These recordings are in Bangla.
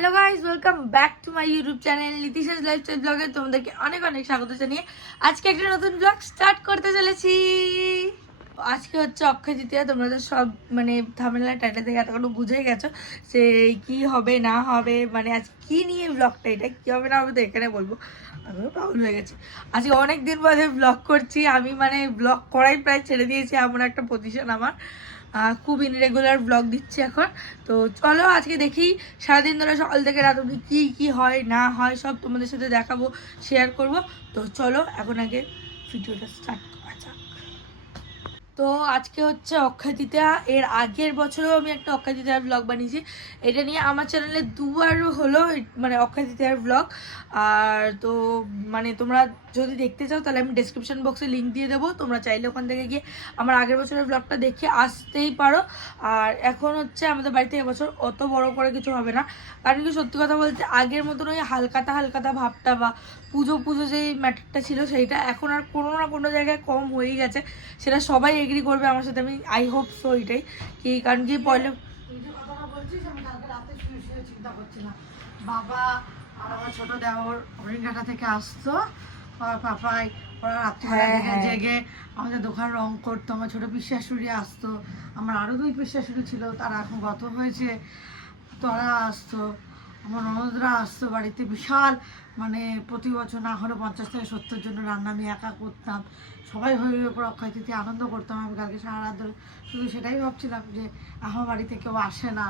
Hello guys, welcome back to my YouTube channel Nitisha's lifestyle ব্লগে তোমাদেরকে অনেক অনেক স্বাগত জানিয়ে আজকে একটা নতুন ব্লগ স্টার্ট করতে চলেছি। আজকে হচ্ছে অক্ষয় তৃতীয়া। তোমরা তো সব মানে থাম্বনেল টাইটেল থেকে এতক্ষণ বুঝেই গেছো যে কি হবে না হবে, মানে আজ কি নিয়ে ব্লগটা, এটা কি হবে না হবে তো এখানে বলবো। আমিও পাগল হয়ে গেছি, আজকে অনেক দিন বাদে ব্লগ করছি। আমি মানে ব্লগ করাই প্রায় ছেড়ে দিয়েছি, এমন একটা পজিশন আমার। খুব ইনরেগুলার ব্লগ দিচ্ছি এখন। তো চলো আজকে দেখি সারাদিন ধরে সকাল থেকে রাত অবধি কী কী হয় না হয় সব তোমাদের সাথে দেখাবো, শেয়ার করব। তো চলো এখন আগে ভিডিওটা স্টার্ট করা যাক। তো আজকে হচ্ছে অক্ষয় তৃতীয়া। এর আগের বছরেও আমি একটা অক্ষয় তৃতীয়ার ব্লগ বানিয়েছি। এটা নিয়ে আমার চ্যানেলে দুবার হলো মানে অক্ষয় তৃতীয়ার ব্লগ। আর তো মানে তোমরা যদি দেখতে চাও তাহলে আমি ডেসক্রিপশন বক্সে লিঙ্ক দিয়ে দেবো, তোমরা চাইলে ওখান থেকে গিয়ে আমার আগের বছরের ব্লগটা দেখে আসতেই পারো। আর এখন হচ্ছে আমাদের বাড়িতে এবছর অত বড় করে কিছু হবে না, কারণ কি সত্যি কথা বলতে আগের মতন ওই হালকাতা হালকাতা ভাবটা বা পুজো পুজো যেই ম্যাটারটা ছিল সেইটা এখন আর কোনো না কোনো জায়গায় কম হয়েই গেছে। সেটা সবাই এগ্রি করবে আমার সাথে, আমি আই হোপ সো এটাই কি, কারণ কি পয়লা চিন্তা করছিলাম বাবা আর আমার ছোট দেওর হরিণঘাটা থেকে আসতো, আমার পাপাই ওরা রাত্রিবেলা জেগে আমাদের দোকান রং করতো, আমার ছোট পিসশাশুড়ি আসতো, আমার আরো দুই পিসশাশুড়ি ছিল তারা এখন গত হয়েছে, তারা আসতো, আমার ননদরা আসতো বাড়িতে। বিশাল মানে প্রতি বছর না হলে 50 থেকে 70 জন্য রান্না আমি একা করতাম, সবাই হয়ে করে অক্ষয় তৃতীয়া আনন্দ করতাম। আমি কালকে সারা রাত ধরে শুধু সেটাই ভাবছিলাম যে আমার বাড়িতে কেউ আসে না,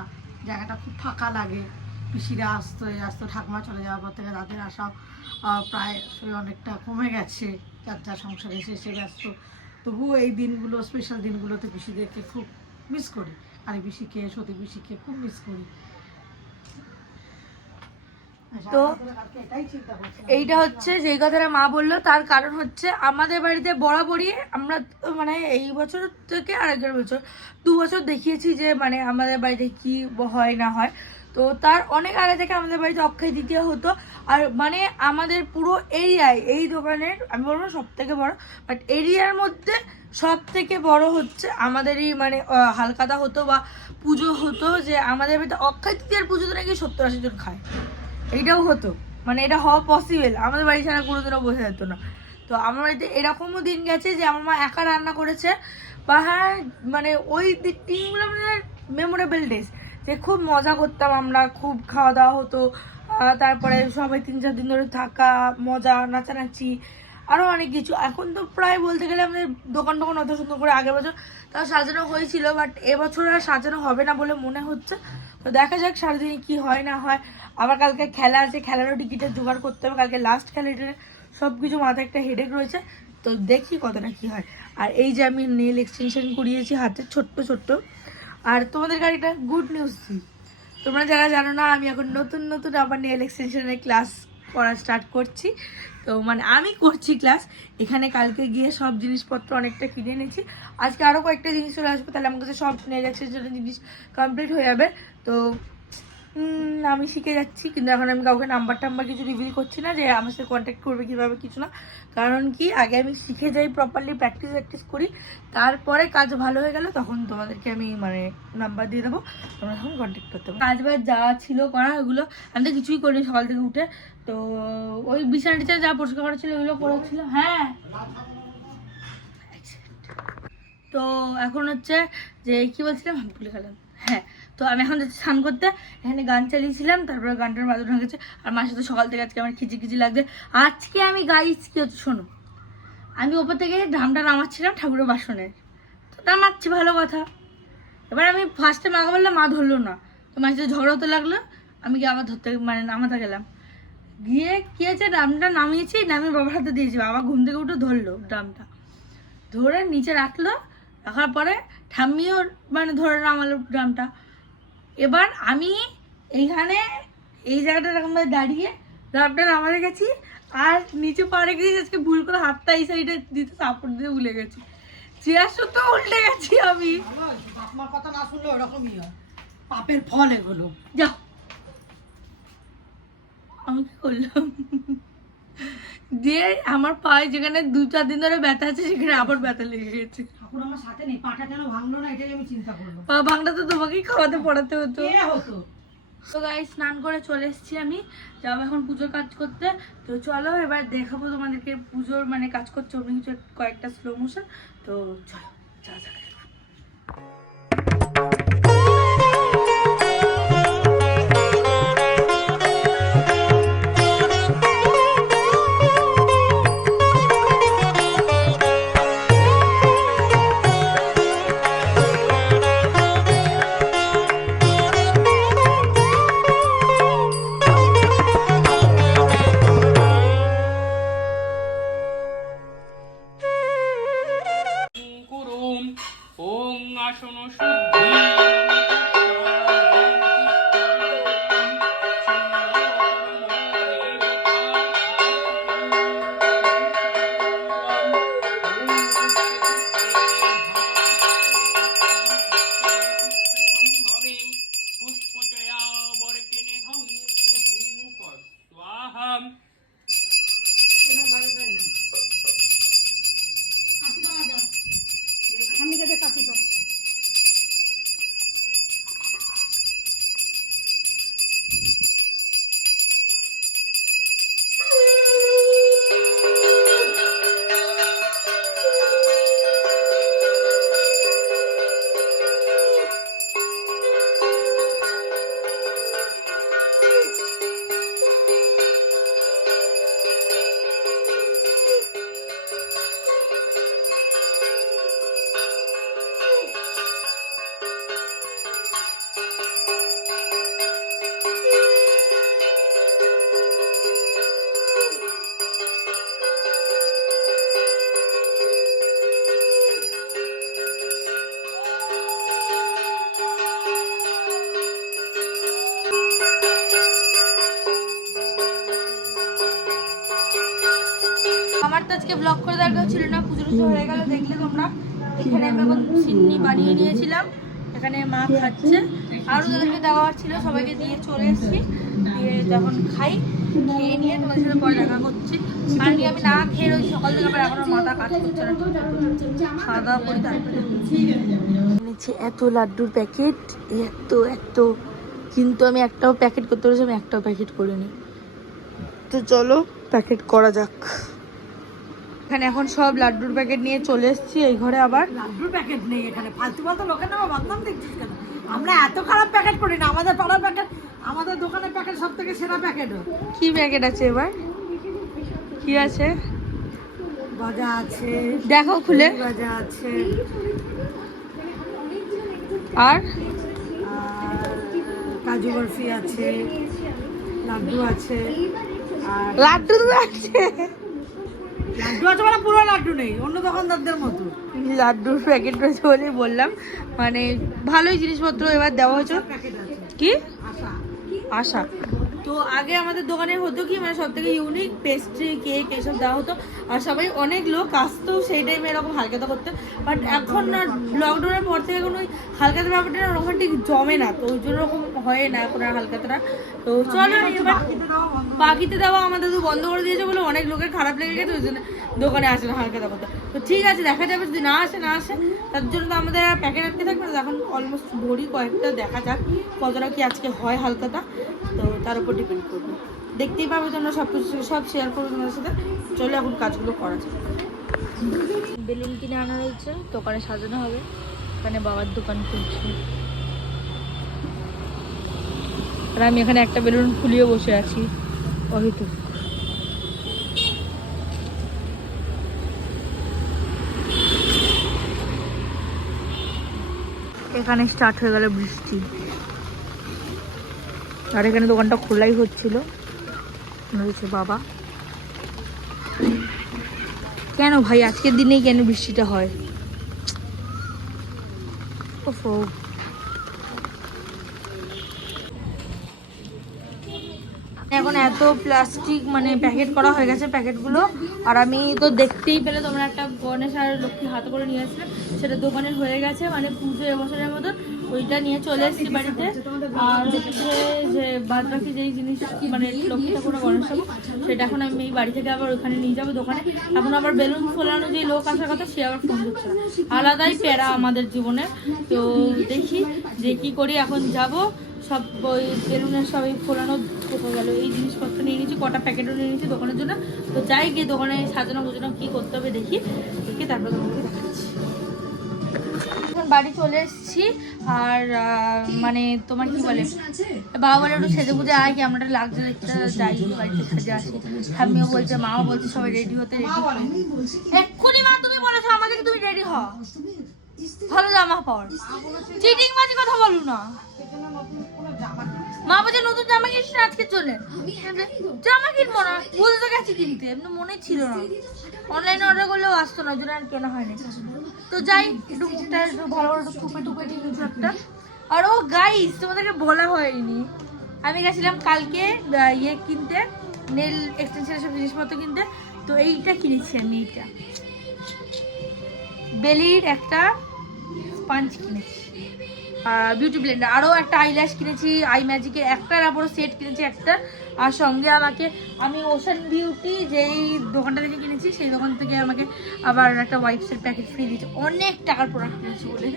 জায়গাটা খুব ফাঁকা লাগে। পিসিরা আসতো আসতো, ঠাকুমা চলে যাওয়ার পর থেকে তাদের আসাও প্রায় অনেকটা কমে গেছে, যার যার সংসারে এসে ব্যস্ত। তবুও এই দিনগুলো স্পেশাল দিনগুলোতে পিসিদেরকে খুব মিস করি, কালী পিসিকে সতী পিসিকে খুব মিস করি। তো এইটা হচ্ছে যেই কথাটা মা বললো, তার কারণ হচ্ছে আমাদের বাড়িতে বরাবরই আমরা মানে এই বছর থেকে আরেকটা বছর 2 বছর দেখিয়েছি যে মানে আমাদের বাড়িতে কি হয় না হয়। তো তার অনেক আগে থেকে আমাদের বাড়িতে অক্ষয় তৃতীয়া হতো। আর মানে আমাদের পুরো এরিয়ায় এই দোকানের আমি বলবো সব থেকে বড়, বাট এরিয়ার মধ্যে সব থেকে বড় হচ্ছে আমাদেরই মানে হালকাতা হতো বা পুজো হতো। যে আমাদের বাড়িতে অক্ষয় তৃতীয়ার পুজোতে নাকি 70-80 জন খায়, এইটাও হতো। মানে এটা হওয়া পসিবল, আমাদের বাড়ি ছাড়া কোনোদিনও বোঝা যেত না। তো আমার বাড়িতে এরকমও দিন গেছে যে আমার মা একা রান্না করেছে বা হ্যাঁ মানে ওই দিনগুলো আমাদের মেমোরেবল ডেজ, যে খুব মজা করতাম আমরা, খুব খাওয়া দাওয়া হতো। তারপরে সবাই 3-4 দিন ধরে থাকা, মজা, নাচানাচি, আরও অনেক কিছু। এখন তো প্রায় বলতে গেলে আমাদের দোকান টোকান অত সুন্দর করে আগের বছর তাও সাজানো হয়েছিল, বাট এবছর আর সাজানো হবে না বলে মনে হচ্ছে। তো দেখা যাক সারাদিনে কি হয় না হয়। আবার কালকে খেলা আছে, খেলারও টিকিটের জোগাড় করতে হবে, কালকে লাস্ট খেলা, এটা সব কিছু মাথায় একটা হেডেক রয়েছে। তো দেখি কতটা কি হয়। আর এই যে আমি নেল এক্সটেনশন করিয়েছি হাতে ছোট্ট ছোট্ট। আর তোমাদের গাড়িটা গুড নিউজ দিই, তোমরা যারা জানো না আমি এখন নতুন নতুন আবার নেল এক্সটেনশনের ক্লাস করা স্টার্ট করছি। তো মানে আমি করছি ক্লাস এখানে, কালকে গিয়ে সব জিনিসপত্র অনেকটা কিনে এনেছি, আজকে আরও কয়েকটা জিনিস চলে আসবে, তাহলে আমার কাছে সব নেল এক্সটেনশনের জিনিস কমপ্লিট হয়ে যাবে। তো আমি শিখে যাচ্ছি, কিন্তু এখন আমি কাউকে নাম্বার টাম্বার কিছু রিভিল করছি না যে আমার সাথে কন্ট্যাক্ট করবে কীভাবে, কিছু না। কারণ কি আগে আমি শিখে যাই, প্রপারলি প্র্যাকটিস করি, তারপরে কাজ ভালো হয়ে গেলে তখন তোমাদেরকে আমি মানে নাম্বার দিয়ে দেবো, তোমরা তখন কন্ট্যাক্ট করতে পারো। কাজ বাজ যা ছিল করা ওগুলো আমি তো কিছুই করিনি সকাল থেকে উঠে। তো ওই বিছানা টিছানা যা পরিষ্কার করা ছিল ওগুলো করেছিল। হ্যাঁ, তো এখন হচ্ছে যে কি বলছিলাম ভুলে গেলাম। হ্যাঁ, তো আমি এখন যাচ্ছি স্নান করতে, এখানে গান চালিয়েছিলাম, তারপরে গানটার বাদল হয়ে গেছে। আর মার সাথে সকাল থেকে আজকে আমার খিচি লাগছে। আজকে আমি গাইছি কি হচ্ছে শোনো, আমি ওপর থেকে ড্রামটা নামাচ্ছিলাম ঠাকুরের বাসনের, তো নামাচ্ছি ভালো কথা। এবার আমি ফার্স্টে মাকে বললাম, মা ধরলো না, তো মার সাথে ঝগড়া হতে লাগলো। আমি গিয়ে আবার ধরতে মানে নামাতে গেলাম, গিয়ে কি আছে ড্রামটা নামিয়েছি, নামিয়ে বাবার হাতে দিয়েছি, বাবা ঘুম থেকে উঠে ধরলো ড্রামটা, ধরে নিচে রাখলো, রাখার পরে ঠাম্মিও মানে ধরে নামালো ড্রামটা। এবার আমি এইখানে এই জায়গাটা এরকম দাঁড়িয়ে ড্রামটা নামাতে গেছি, আর নিচে পাড়ে গেছি, আজকে ভুল করে হাতটা এই সাইডে দিতে সাপোর্ট দিয়ে ভুলে গেছি, চেয়ার তো উল্টে গেছি আমি। আমার কথা না শুনলে ওরকমই হয়, পাপের ফল এগুলো। যা আমি কি করলাম, দিয়ে আমার পায়ে যেখানে 2-4 দিন ধরে ব্যথা আছে সেখানে আবার ব্যথা লেগে গেছে। ঠাকুর আমার সাথে নেই, পাটা কেন ভাঙলো না এটাই আমি চিন্তা করবো। পা ভাঙটা তো তোমাকেই খাওয়াতে পড়াতে হতো। কে হতো? তো গাই স্নান করে চলে এসেছি, আমি যাবো এখন পুজোর কাজ করতে। তো চলো এবার দেখাবো তোমাদেরকে পুজোর মানে কাজ করছে অন্য কিছু কয়েকটা স্লো মোশন। তো চলো যাওয়া যাক। আমার তো আজকে ব্লগ করে দরকার ছিল না, পুজো টুজো হয়ে গেল দেখলে তোমরা। এখানে আমি এখন সিন্নি বানিয়ে নিয়েছিলাম, এখানে মা খাচ্ছে, আরও যাদেরকে দেওয়া ছিল সবাইকে দিয়ে চলে এসেছি। দিয়ে যখন খাই, খেয়ে নিয়ে তোমাদের সাথে পরে দেখা করছি। কারণ কি আমি না খেয়ে রয়েছি সকাল থেকে, আবার এখনো মাথা কাজ করছে না, খাওয়া দাওয়া করি তারপরে। নিচে এত লাড্ডুর প্যাকেট, এত কিন্তু আমি একটাও প্যাকেট করতে পেরেছি, আমি একটাও প্যাকেট করিনি। তো চলো প্যাকেট করা যাক। এখানে এখন সব লাড্ডুর প্যাকেট নিয়ে চলে এসেছি এই ঘরে। আবার লাড্ডুর প্যাকেট নেই এখানে, ফালতু ফালতু লোকের নামে বদনাম দেখছিস কেন? আমরা এত খারাপ প্যাকেট করি না, আমাদের পাড়ার প্যাকেট, আমাদের দোকানের প্যাকেট সব থেকে সেরা প্যাকেট। কি প্যাকেট আছে এবার? কি আছে? গজা আছে, দেখো খুলে। গজা আছে, আর কাজু বরফি আছে, লাড্ডু আছে, আর লাড্ডু তো আছে। লাড্ডু আছে মানে পুরো লাড্ডু নেই, অন্য দোকানদারদের মতো। লাড্ডুর প্যাকেট রয়েছে বলেই বললাম, মানে ভালোই জিনিসপত্র এবার দেওয়া হয়েছে। প্যাকেট আছে কি আশা আশা। তো আগে আমাদের দোকানে হতো কি, মানে সব থেকে ইউনিক পেস্ট্রি, কেক এইসব দেওয়া হতো, আর সবাই অনেক লোক আসতো সেই টাইমে এরকম হালখাতা করতে। বাট এখন না, লকডাউনের পর থেকে এখন ওই হালখাতার ব্যাপারটা না ওরকম ঠিক জমে না, তো ওই জন্য ওরকম হয় না এখন আর হালখাতাটা। তো চলো এবার বাকিতে দেওয়া আমাদের তো বন্ধ করে দিয়েছে বলে অনেক লোকের খারাপ লেগে গেছে, ওই জন্য দোকানে আসে না হালখাতা করতে। তো ঠিক আছে, দেখা যাবে যদি না আসে তার জন্য তো আমাদের প্যাকেট রাখতে থাকবে না। এখন অলমোস্ট ভরি কয়েকটা, দেখা যাক কতটা কি আজকে হয় হালখাতা, তো তার উপর ডিপেন্ড করবে। দেখতেই পাবে তোমরা, সব কিছু সব শেয়ার করবো তোমাদের সাথে। চলো এখন কাজগুলো করা যায়। বেলুন কিনে আনা হয়েছে, দোকানে সাজানো হবে। এখানে বাবার দোকান খুলছে, আর আমি এখানে একটা বেলুন ফুলিয়ে বসে আছি অহিত। এখানে স্টার্ট হয়ে গেল বৃষ্টি, আর এখানে দোকানটা খোলাই হচ্ছিল। রয়েছে বাবা। কেন ভাই আজকের দিনেই কেন বৃষ্টিটা হয়? ওফো। এখন এত প্লাস্টিক মানে প্যাকেট করা হয়ে গেছে প্যাকেটগুলো। আর আমি তো দেখতেই পেলে তোমরা একটা গণেশ আর লক্ষ্মী হাতে করে নিয়ে আসলে, সেটা দোকানের হয়ে গেছে, মানে পুজো এবছরের মতো ওইটা নিয়ে চলে এসেছি বাড়িতে। আর হচ্ছে যে বাদ বাকি যেই জিনিস মানে লক্ষ্মী ঠাকুর গণেশ ঠাকুর, সেটা এখন আমি এই বাড়ি থেকে আবার ওখানে নিয়ে যাবো দোকানে। এখন আবার বেলুন ফোলানো যে লোক আসার কথা, সে আবার ফোন করছে না, আলাদাই প্যারা আমাদের জীবনে। তো দেখি যে কী করি, এখন যাব সব ওই বেলুনের সব এই ফোলানো কোথাও গেল, এই জিনিসপত্র নিয়ে নিয়েছি, কটা প্যাকেটও নিয়ে নিয়েছি দোকানের জন্য। তো যাই গিয়ে দোকানে সাজানো গোছানো কী করতে হবে দেখি, দেখে তারপর তোমাকে দেখাচ্ছি। এখন বাড়ি চলে এসেছি, আর মানে তোমার কি বলে, বাবা বলে একটু সেজে বুঝে আয়, কি আমরা লাগছে দেখতে যাই, বাড়িতে সাজে আসি। আমিও বলছে, মাও বলছে সবাই রেডি হতে, এক্ষুনি মা তুমি বলেছো আমাকে তুমি রেডি হও, ভালো জামা পর, চিটিং বাজি কথা বলো না। মা বলছে নতুন জামা কিনিস না আজকে চলে, জামা কিনবো না, বলতে গেছি কিনতে, এমনি মনে ছিল না, অনলাইনে অর্ডার করলেও আসতো না, ওই জন্য আর কেনা হয়নি। তো যাই একটু মুখটা একটু ভালো করে টুপে টুপে কিছু একটা। আর ও গাইস তোমাদেরকে বলা হয়নি, আমি গেছিলাম কালকে ইয়ে কিনতে, নেল এক্সটেনশনের সব জিনিসপত্র কিনতে। তো এইটা কিনেছি আমি, এইটা বেলির একটা স্পঞ্জ কিনেছি, বিউটি ব্লেন্ডার, আরও একটা আইল্যাশ কিনেছি, আই ম্যাজিকের একটার পুরো সেট কিনেছি একটা। আর সঙ্গে আমাকে আমি ওশান বিউটি যেই দোকানটা থেকে কিনেছি সেই দোকান থেকে আমাকে আবার একটা ওয়াইপসের প্যাকেট ফ্রি দিয়েছে, অনেক টাকার প্রোডাক্ট কিনেছি বলে।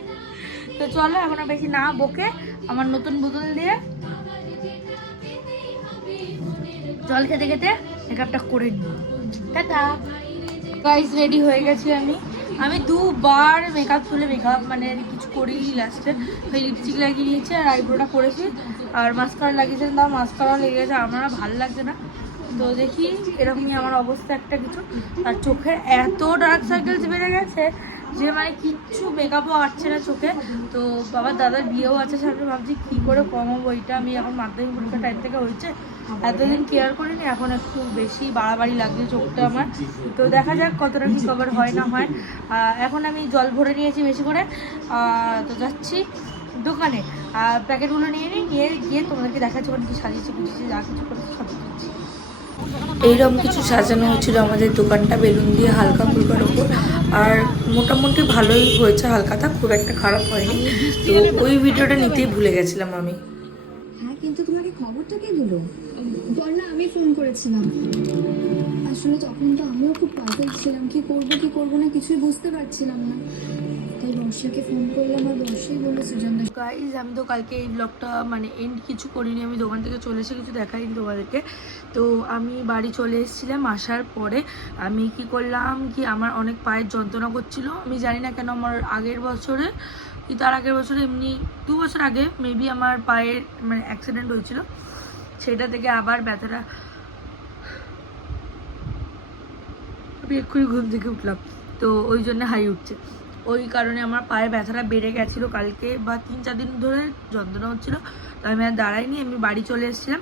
তো চলো এখন আর বেশি না বকে আমার নতুন বোতল দিয়ে জল খেতে খেতে মেকআপটা করে নিই। টাটা গাইস, রেডি হয়ে গেছি আমি দুবার মেকআপ তুলে মেকআপ মানে কিছু করিনি, লাস্টে ওই লিপস্টিক লাগিয়ে নিয়েছি আর আইব্রোটা করেছি আর মাস্কারা লাগিয়েছিলাম, তাও মাস্কারাও লেগে গেছে, আমার ভালো লাগছে না। তো দেখি এরকমই আমার অবস্থা একটা কিছু। আর চোখে এত ডার্ক সার্কেলস বেড়ে গেছে যে মানে কিচ্ছু মেকআপও আসছে না চোখে। তো বাবার দাদার বিয়েও আছে সামনে, ভাবছি কী করে কমাবো এটা। আমি এখন মাধ্যমিক পরীক্ষার টাইম থেকে হয়েছে, এতদিন কেয়ার করিনি, এখন একটু বেশি বাড়াবাড়ি লাগছে চোখটা আমার। তো দেখা যাক কতটা কি কভার হয় না হয়। এখন আমি জল ভরে নিয়েছি বেশি করে, তো যাচ্ছি দোকানে প্যাকেটগুলো নিয়ে গিয়ে তোমাদেরকে দেখাচ্ছি ওখানে কি সাজিয়েছি কিছু যা কিছু করে সব দিচ্ছি। এইরকম কিছু সাজানো হয়েছিল আমাদের দোকানটা বেলুন দিয়ে হালকা ফুলকার উপর, আর মোটামুটি ভালোই হয়েছে, হালকাটা খুব একটা খারাপ হয়নি। তো ওই ভিডিওটা নিতেই ভুলে গেছিলাম আমি। হ্যাঁ, কিন্তু তোমাকে খবরটা কে দিল? না, আমি ফোন করেছিলাম। আসলে তখন তো আমিও খুব পাগল ছিলাম, কি করবো না কিছুই বুঝতে পারছিলাম না, তাই বর্ষাকে ফোন করলাম আর বর্ষাই বললো সুজানদা। গাইজ, আমি তো কালকে এই ব্লগটা মানে এন্ড কিছু করিনি, আমি দোকান থেকে চলে এসে কিছু দেখাইনি তোমাদেরকে। তো আমি বাড়ি চলে এসেছিলাম, আসার পরে আমি কি করলাম কি আমার অনেক পায়ের যন্ত্রণা করছিল, আমি জানি না কেন। আমার আগের বছরে কি তার আগের বছরে এমনি 2 বছর আগে মেবি আমার পায়ের মানে অ্যাক্সিডেন্ট হয়েছিল, সেটা থেকে আবার ব্যথাটা, আমি এক্ষুনি ঘুম থেকে উঠলাম তো ওই জন্য হাই উঠছে, ওই কারণে আমার পায়ে ব্যথাটা বেড়ে গেছিলো কালকে বা 3-4 দিন ধরে যন্ত্রণা হচ্ছিলো। তো আমি আর দাঁড়াইনি, আমি বাড়ি চলে এসেছিলাম,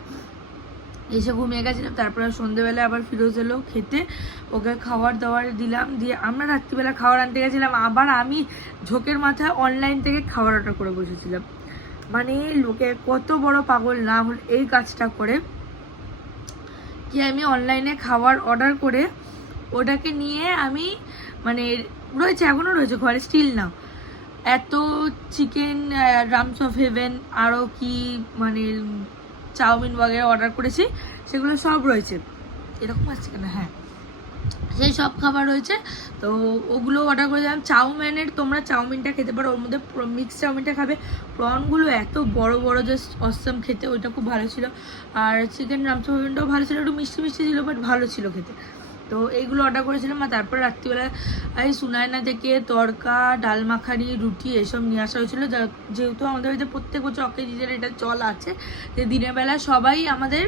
এসে ঘুমিয়ে গেছিলাম। তারপরে সন্ধ্যেবেলায় আবার ফিরোজ এলো খেতে, ওকে খাবার দাবার দিলাম, দিয়ে আমরা রাত্রিবেলা খাবার আনতে গেছিলাম। আবার আমি ঝোঁকের মাথায় অনলাইন থেকে খাবার অর্ডার করে বসেছিলাম, মানে লোকে কত বড় পাগল না হল এই কাজটা করে কি আমি অনলাইনে খাবার অর্ডার করে ওটাকে নিয়ে আমি মানে রয়েছে, এখনও রয়েছে ঘরে স্টিল না, এত চিকেন রামস অফ হেভেন আরও কি মানে চাউমিন বগেরা অর্ডার করেছি, সেগুলো সব রয়েছে। এরকম আসছে কেন? হ্যাঁ, সেই সব খাবার রয়েছে। তো ওগুলো অর্ডার করে দিলাম। চাউমিনের তোমরা চাউমিনটা খেতে পারো, ওর মধ্যে মিক্স চাউমিনটা খাবে। প্রনগুলো এত বড় বড়, জাস্ট অসম খেতে, ওইটা খুব ভালো ছিল। আর চিকেন রামস অফ হেভেনটাও ভালো ছিল, একটু মিষ্টি মিষ্টি ছিল বাট ভালো ছিল খেতে। তো এইগুলো অর্ডার করেছিলাম। আর তারপরে রাত্রিবেলা এই সুনায়না থেকে তড়কা, ডাল মাখানি, রুটি এসব নিয়ে আসা হয়েছিলো। যেহেতু আমাদের বাড়িতে প্রত্যেক বছর অকেজিদের এটা চল আছে যে দিনের বেলা সবাই আমাদের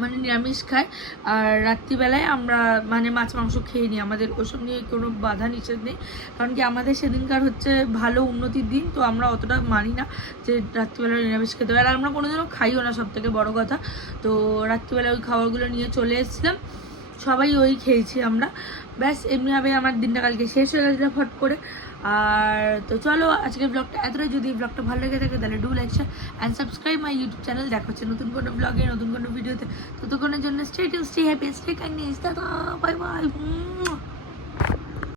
মানে নিরামিষ খায়, আর রাত্রিবেলায় আমরা মানে মাছ মাংস খেয়ে নিই, আমাদের ওসব নিয়ে কোনো বাধা নিষেধ নেই। কারণ কি আমাদের সেদিনকার হচ্ছে ভালো উন্নতির দিন, তো আমরা অতটা মানি না যে রাত্রিবেলা নিরামিষ খেতে হবে, আর আমরা কোনোদিনও খাইও না, সব থেকে বড়ো কথা। তো রাত্রিবেলা ওই খাবারগুলো নিয়ে চলে এসেছিলাম, সবাই ওই খেয়েছি আমরা, ব্যাস এমনিভাবে আমার দিনটা কালকে শেষ হয়ে গেছিলো ফট করে। আর তো চলো আজকের ব্লগটা এতটাই। যদি ব্লগটা ভালো লেগে থাকে তাহলে do like share and subscribe my YouTube channel. দেখা হচ্ছে নতুন কোনো ব্লগে, নতুন কোনো ভিডিওতে। ততক্ষণের জন্য stay tune, stay happy, stay kindness, tata, bye bye.